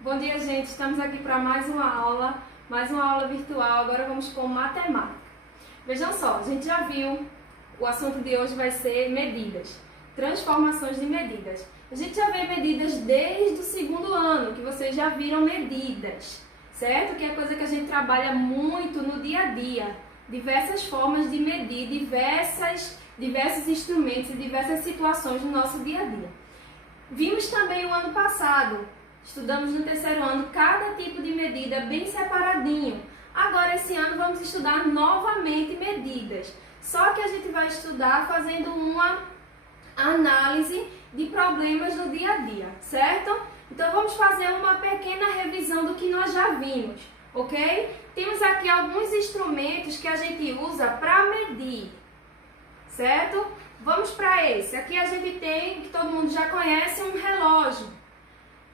Bom dia, gente. Estamos aqui para mais uma aula virtual. Agora vamos com matemática. Vejam só, a gente já viu, o assunto de hoje vai ser medidas, transformações de medidas. A gente já vê medidas desde o segundo ano, que vocês já viram medidas, certo? Que é coisa que a gente trabalha muito no dia a dia. Diversas formas de medir, diversos instrumentos e diversas situações no nosso dia a dia. Vimos também o ano passado, estudamos no terceiro ano cada tipo de medida bem separadinho. Agora esse ano vamos estudar novamente medidas, só que a gente vai estudar fazendo uma análise de problemas do dia a dia, certo? Então vamos fazer uma pequena revisão do que nós já vimos, ok? Temos aqui alguns instrumentos que a gente usa para medir, certo? Vamos para esse. Aqui a gente tem, que todo mundo já conhece, um relógio.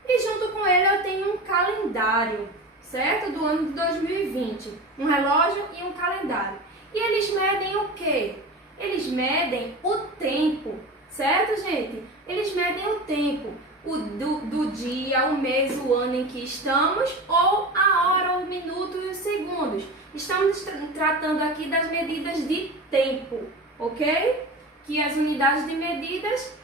E junto com ele eu tenho um calendário, certo? Do ano de 2020. Um relógio e um calendário. E eles medem o quê? Eles medem o tempo, certo, gente? Eles medem o tempo do dia, o mês, o ano em que estamos, ou a hora, o minuto e os segundos. Estamos tratando aqui das medidas de tempo, ok? Que as unidades de medidas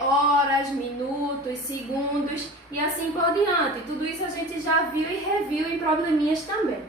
horas, minutos, segundos e assim por diante. Tudo isso a gente já viu e reviu em probleminhas também.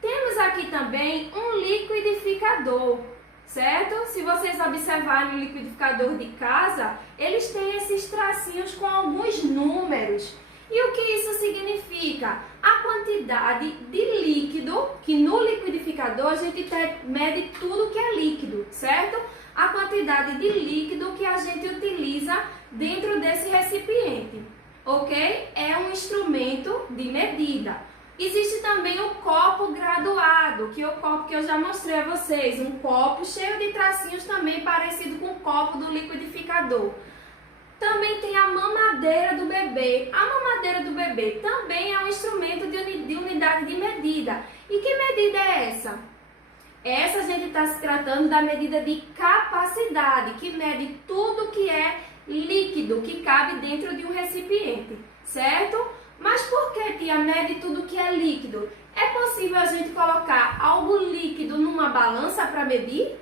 Temos aqui também um liquidificador, certo? Se vocês observarem o liquidificador de casa, eles têm esses tracinhos com alguns números. E o que isso significa? A quantidade de líquido, que no liquidificador a gente mede tudo que é líquido, certo? A quantidade de líquido que a gente utiliza dentro desse recipiente, ok? É um instrumento de medida. Existe também o copo graduado, que é o copo que eu já mostrei a vocês, um copo cheio de tracinhos também parecido com o copo do liquidificador. Também tem a mamadeira do bebê. A mamadeira do bebê também é um instrumento de unidade de medida. E que medida é essa? Essa a gente está se tratando da medida de capacidade, que mede tudo que é líquido, que cabe dentro de um recipiente, certo? Mas por que, tia, mede tudo que é líquido? É possível a gente colocar algo líquido numa balança para medir?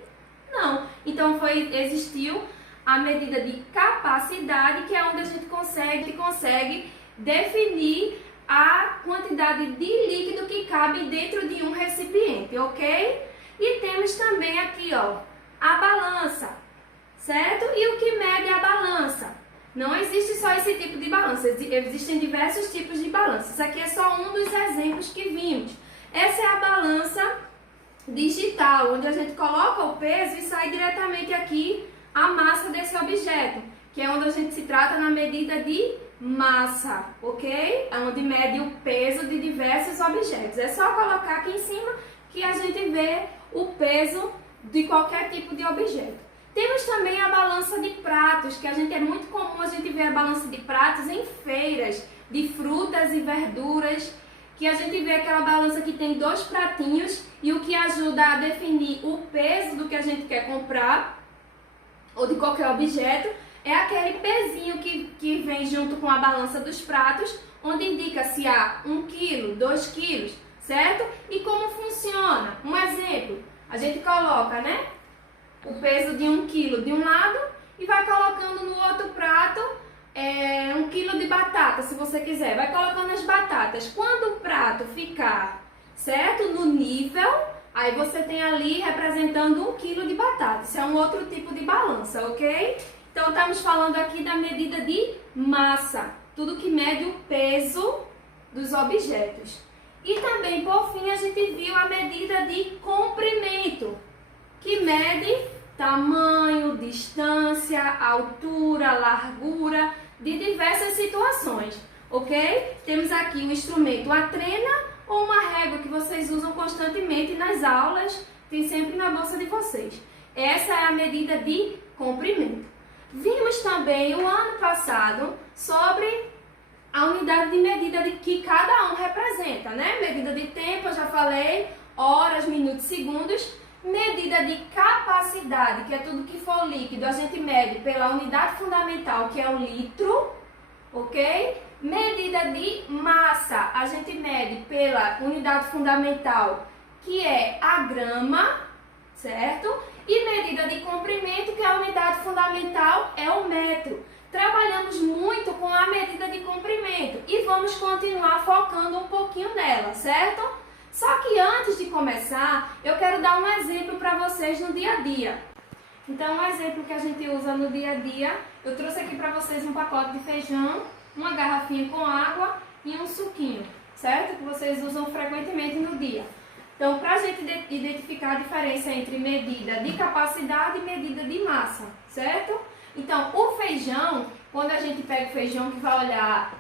Não. Então existiu a medida de capacidade, que é onde a gente consegue definir a quantidade de líquido que cabe dentro de um recipiente, ok? E temos também aqui, ó, a balança, certo? E o que mede a balança? Não existe só esse tipo de balança, existem diversos tipos de balança. Isso aqui é só um dos exemplos que vimos. Essa é a balança digital, onde a gente coloca o peso e sai diretamente aqui a massa desse objeto, que é onde a gente se trata na medida de massa, ok? É onde mede o peso de diversos objetos. É só colocar aqui em cima que a gente vê o peso de qualquer tipo de objeto. Temos também a balança de pratos, que é muito comum a gente ver a balança de pratos em feiras de frutas e verduras, que a gente vê aquela balança que tem dois pratinhos e o que ajuda a definir o peso do que a gente quer comprar ou de qualquer objeto é aquele pezinho que vem junto com a balança dos pratos, onde indica se há 1 quilo, 2 quilos, certo? E como funciona? Um exemplo, a gente coloca, né, o peso de 1 quilo de um lado e vai colocando no outro prato 1 quilo de batata, se você quiser. Vai colocando as batatas. Quando o prato ficar, certo, no nível, aí você tem ali representando 1 quilo de batata. Isso é um outro tipo de balança, ok? Então estamos falando aqui da medida de massa, tudo que mede o peso dos objetos. E também, por fim, a gente viu a medida de comprimento, que mede tamanho, distância, altura, largura, de diversas situações, ok? Temos aqui o instrumento a trena ou uma régua que vocês usam constantemente nas aulas, tem sempre na bolsa de vocês. Essa é a medida de comprimento. Vimos também o ano passado sobre a unidade de medida de que cada um representa, né? Medida de tempo, eu já falei, horas, minutos, segundos. Medida de capacidade, que é tudo que for líquido, a gente mede pela unidade fundamental, que é o litro, ok? Medida de massa, a gente mede pela unidade fundamental, que é a grama, certo? E medida de comprimento, que é a unidade fundamental, é o metro. Trabalhamos muito com a medida de comprimento e vamos continuar focando um pouquinho nela, certo? Só que antes de começar, eu quero dar um exemplo para vocês no dia a dia. Então, um exemplo que a gente usa no dia a dia, eu trouxe aqui para vocês um pacote de feijão, uma garrafinha com água e um suquinho, certo? Que vocês usam frequentemente no dia. Então, para a gente identificar a diferença entre medida de capacidade e medida de massa, certo? Então, o feijão, quando a gente pega o feijão que vai olhar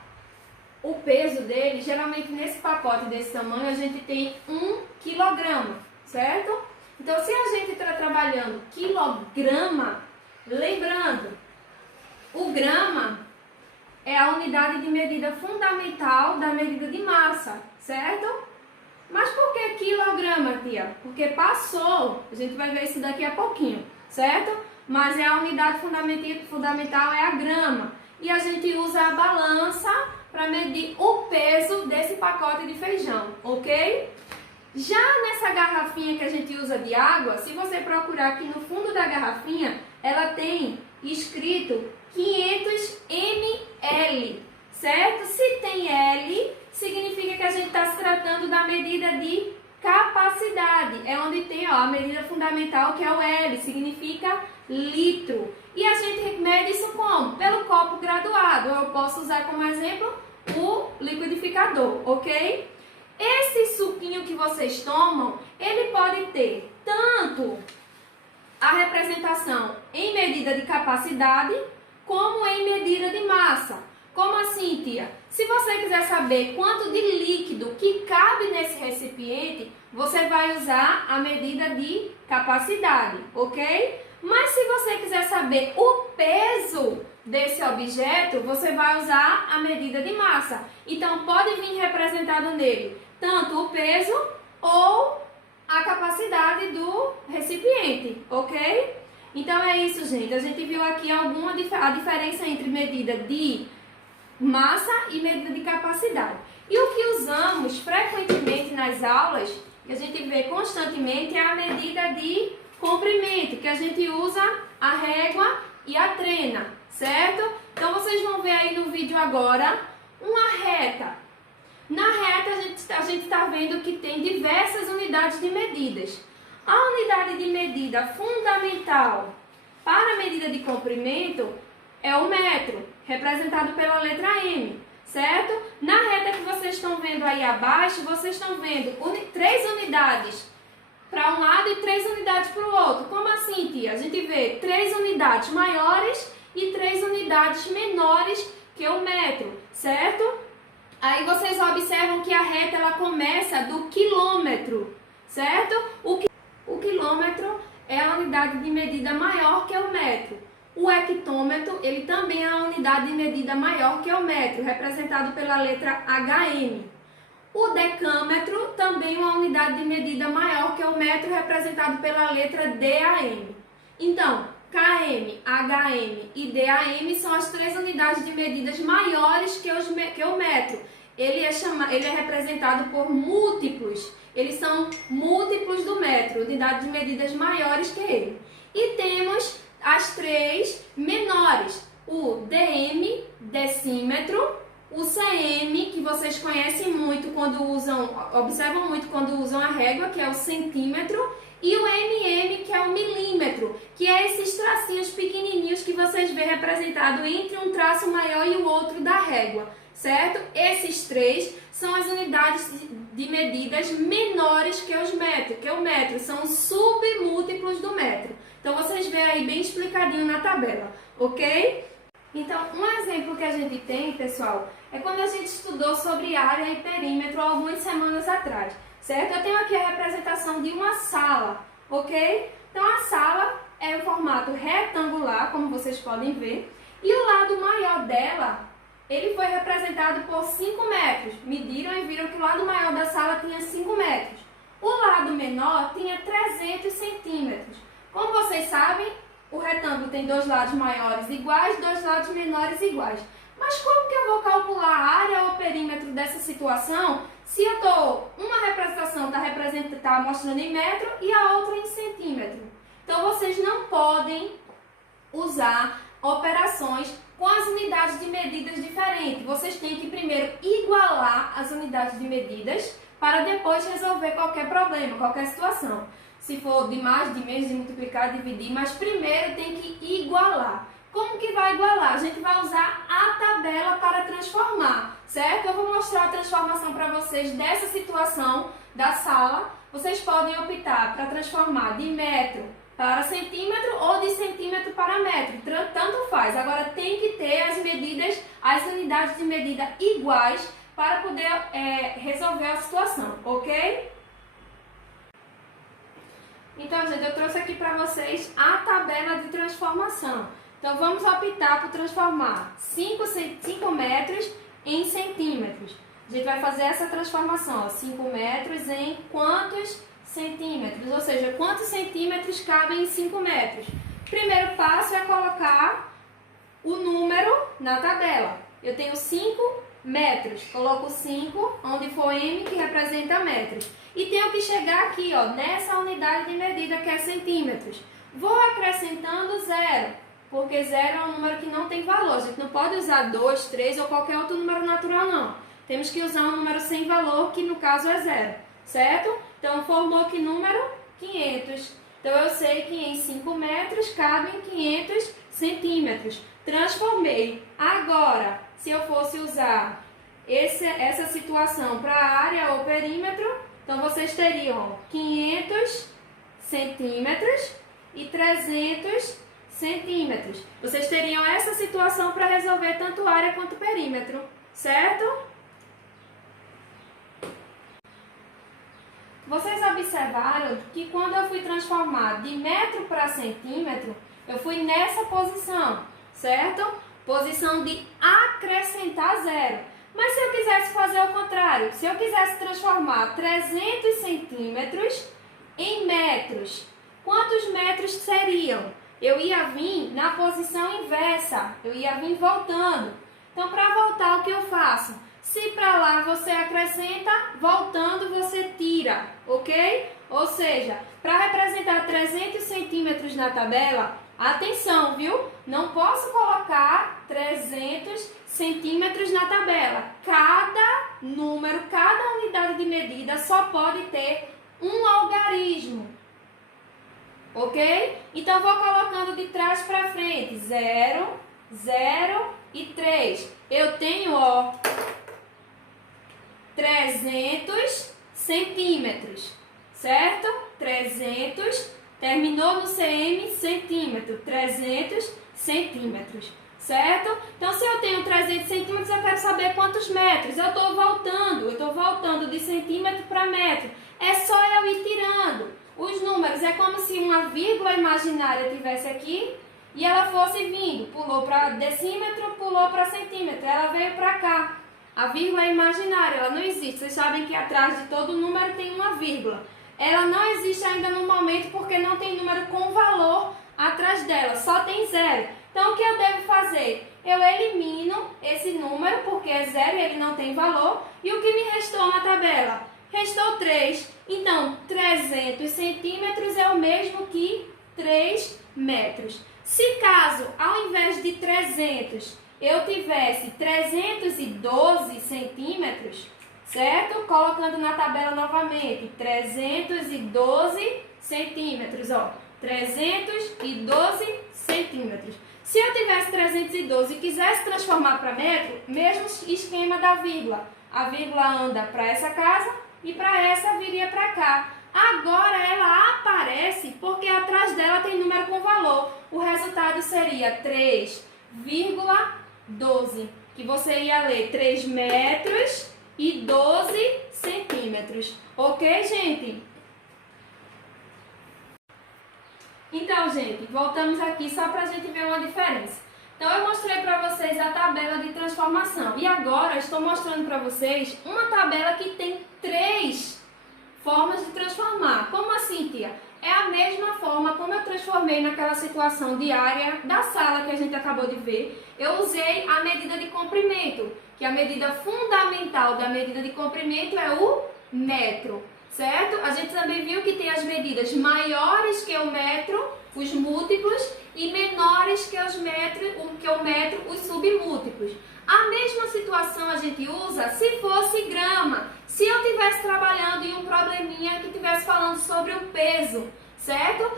o peso dele, geralmente nesse pacote desse tamanho a gente tem 1 quilograma, certo? Então, se a gente está trabalhando quilograma, lembrando, o grama é a unidade de medida fundamental da medida de massa, certo? Mas por que quilograma, tia? Porque passou, a gente vai ver isso daqui a pouquinho, certo? Mas é a unidade fundamental é a grama. E a gente usa a balança para medir o peso desse pacote de feijão, ok? Já nessa garrafinha que a gente usa de água, se você procurar aqui no fundo da garrafinha, ela tem escrito 500 ml, certo? Se tem L, significa que a gente está se tratando da medida de capacidade. É onde tem a medida fundamental, que é o L, significa litro. E a gente mede isso como? Pelo copo graduado. Eu posso usar como exemplo o liquidificador, ok? Esse suquinho que vocês tomam, ele pode ter tanto a representação em medida de capacidade, como em medida de massa. Como assim, tia? Se você quiser saber quanto de líquido que cabe nesse recipiente, você vai usar a medida de capacidade, ok? Mas se você quiser saber o peso desse objeto, você vai usar a medida de massa. Então, pode vir representado nele tanto o peso ou a capacidade do recipiente, ok? Então, é isso, gente. A gente viu aqui a diferença entre medida de massa e medida de capacidade. E o que usamos frequentemente nas aulas, que a gente vê constantemente, é a medida de comprimento, que a gente usa a régua e a trena, certo? Então, vocês vão ver aí no vídeo agora uma reta. Na reta, a gente está vendo que tem diversas unidades de medidas. A unidade de medida fundamental para a medida de comprimento é o metro, representado pela letra M, certo? Na reta que vocês estão vendo aí abaixo, vocês estão vendo 3 unidades para um lado e 3 unidades para o outro. Como assim, tia? A gente vê 3 unidades maiores e 3 unidades menores que o metro, certo? Aí vocês observam que a reta ela começa do quilômetro, certo? O quilômetro é a unidade de medida maior que o metro. O hectômetro, ele também é a unidade de medida maior que o metro, representado pela letra HM. O decâmetro também é uma unidade de medida maior que o metro, representado pela letra DAM. Então, KM, HM e DAM são as 3 unidades de medidas maiores que o metro. Ele é representado por múltiplos. Eles são múltiplos do metro, unidades de medidas maiores que ele. E temos as 3 menores. O DM, decímetro, o CM, que vocês conhecem muito quando observam muito quando usam a régua, que é o centímetro, e o MM, que é o milímetro, que é esses tracinhos pequenininhos que vocês vê representado entre um traço maior e o outro da régua, certo? Esses 3 são as unidades de medidas menores que o metro, são submúltiplos do metro. Então, vocês veem aí bem explicadinho na tabela, ok? Então, um exemplo que a gente tem, pessoal, é quando a gente estudou sobre área e perímetro algumas semanas atrás, certo? Eu tenho aqui a representação de uma sala, ok? Então, a sala é em formato retangular, como vocês podem ver, e o lado maior dela, ele foi representado por 5 metros. Mediram e viram que o lado maior da sala tinha 5 metros. O lado menor tinha 300 centímetros. Como vocês sabem, o retângulo tem 2 lados maiores iguais, 2 lados menores iguais. Mas como que eu vou calcular a área ou perímetro dessa situação se eu estou, uma representação está mostrando em metro e a outra em centímetro? Então, vocês não podem usar operações com as unidades de medidas diferentes. Vocês têm que primeiro igualar as unidades de medidas para depois resolver qualquer problema, qualquer situação. Se for de mais, de menos, de multiplicar, dividir, mas primeiro tem que igualar. Como que vai igualar? A gente vai usar a tabela para transformar, certo? Eu vou mostrar a transformação para vocês dessa situação da sala. Vocês podem optar para transformar de metro para centímetro ou de centímetro para metro, tanto faz. Agora tem que ter as medidas, as unidades de medida iguais para poder resolver a situação, ok? Então, gente, eu trouxe aqui para vocês a tabela de transformação. Então, vamos optar por transformar 5 metros em centímetros. A gente vai fazer essa transformação, ó, 5 metros em quantos centímetros? Ou seja, quantos centímetros cabem em 5 metros? Primeiro passo é colocar o número na tabela. Eu tenho 5 metros, coloco 5, onde for M, que representa metros. E tenho que chegar aqui, ó, nessa unidade de medida que é centímetros. Vou acrescentando 0, porque 0 é um número que não tem valor. A gente não pode usar 2, 3 ou qualquer outro número natural, não. Temos que usar um número sem valor, que no caso é 0, certo? Então, formou que número? 500. Então, eu sei que em 5 metros cabem 500 centímetros. Transformei. Agora, se eu fosse usar essa situação para área ou perímetro, então vocês teriam 500 centímetros e 300 centímetros. Vocês teriam essa situação para resolver tanto área quanto perímetro, certo? Vocês observaram que quando eu fui transformar de metro para centímetro, eu fui nessa posição, certo? Posição de acrescentar 0. Mas se eu quisesse fazer o contrário, se eu quisesse transformar 300 centímetros em metros, quantos metros seriam? Eu ia vir na posição inversa, eu ia vir voltando. Então, para voltar, o que eu faço? Se para lá você acrescenta, voltando você tira, ok? Ou seja, para representar 300 centímetros na tabela, atenção, viu? Não posso colocar 300 centímetros na tabela. Cada número, cada unidade de medida só pode ter um algarismo, ok? Então, vou colocando de trás para frente, 0, 0 e 3. Eu tenho, ó, 300 centímetros, certo? 300, terminou no CM, centímetro, 300 centímetros, certo? Então, se eu tenho 300 centímetros, eu quero saber quantos metros. Eu estou voltando de centímetro para metro. É só eu ir tirando os números. É como se uma vírgula imaginária tivesse aqui e ela fosse vindo. Pulou para decímetro, pulou para centímetro. Ela veio para cá. A vírgula é imaginária, ela não existe. Vocês sabem que atrás de todo número tem uma vírgula. Ela não existe ainda no momento porque não tem número com valor atrás dela, só tem 0. Então, o que eu devo fazer? Eu elimino esse número porque é 0 e ele não tem valor. E o que me restou na tabela? Restou 3. Então, 300 centímetros é o mesmo que 3 metros. Se caso, ao invés de 300, eu tivesse 312 centímetros, certo? Colocando na tabela novamente, 312 centímetros, ó. 312 centímetros. Se eu tivesse 312 e quisesse transformar para metro, mesmo esquema da vírgula. A vírgula anda para essa casa e para essa viria para cá. Agora ela aparece porque atrás dela tem número com valor. O resultado seria 3,12, que você ia ler 3 metros e 12 centímetros. Ok, gente? Então, gente, voltamos aqui só para a gente ver uma diferença. Então, eu mostrei para vocês a tabela de transformação. E agora, estou mostrando para vocês uma tabela que tem 3 formas de transformar. Como assim, tia? É a mesma forma como eu transformei naquela situação diária da sala que a gente acabou de ver. Eu usei a medida de comprimento, que a medida fundamental da medida de comprimento é o metro, certo? A gente também viu que tem as medidas maiores que o metro, os múltiplos, e menores que o metro, os submúltiplos. A mesma situação a gente usa se fosse grama. Se eu estivesse trabalhando em um probleminha que estivesse falando sobre o peso, certo?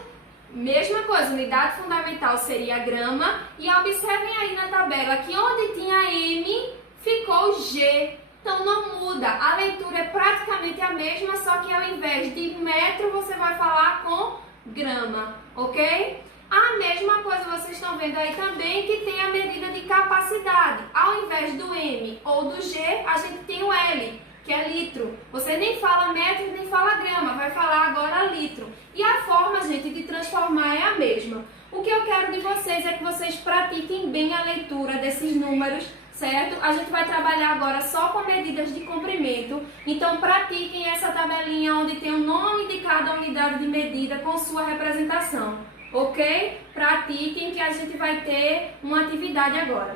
Mesma coisa, unidade fundamental seria grama. E observem aí na tabela que onde tinha M, ficou G. Então não muda, a leitura é praticamente a mesma, só que ao invés de metro você vai falar com grama, ok? A mesma coisa vocês estão vendo aí também que tem a medida de capacidade. Ao invés do M ou do G, a gente tem o L, que é litro. Você nem fala metro, nem fala grama, vai falar agora litro. E a forma, gente, de transformar é a mesma. O que eu quero de vocês é que vocês pratiquem bem a leitura desses números, certo? A gente vai trabalhar agora só com medidas de comprimento. Então, pratiquem essa tabelinha onde tem o nome de cada unidade de medida com sua representação. Ok? Pratiquem que a gente vai ter uma atividade agora.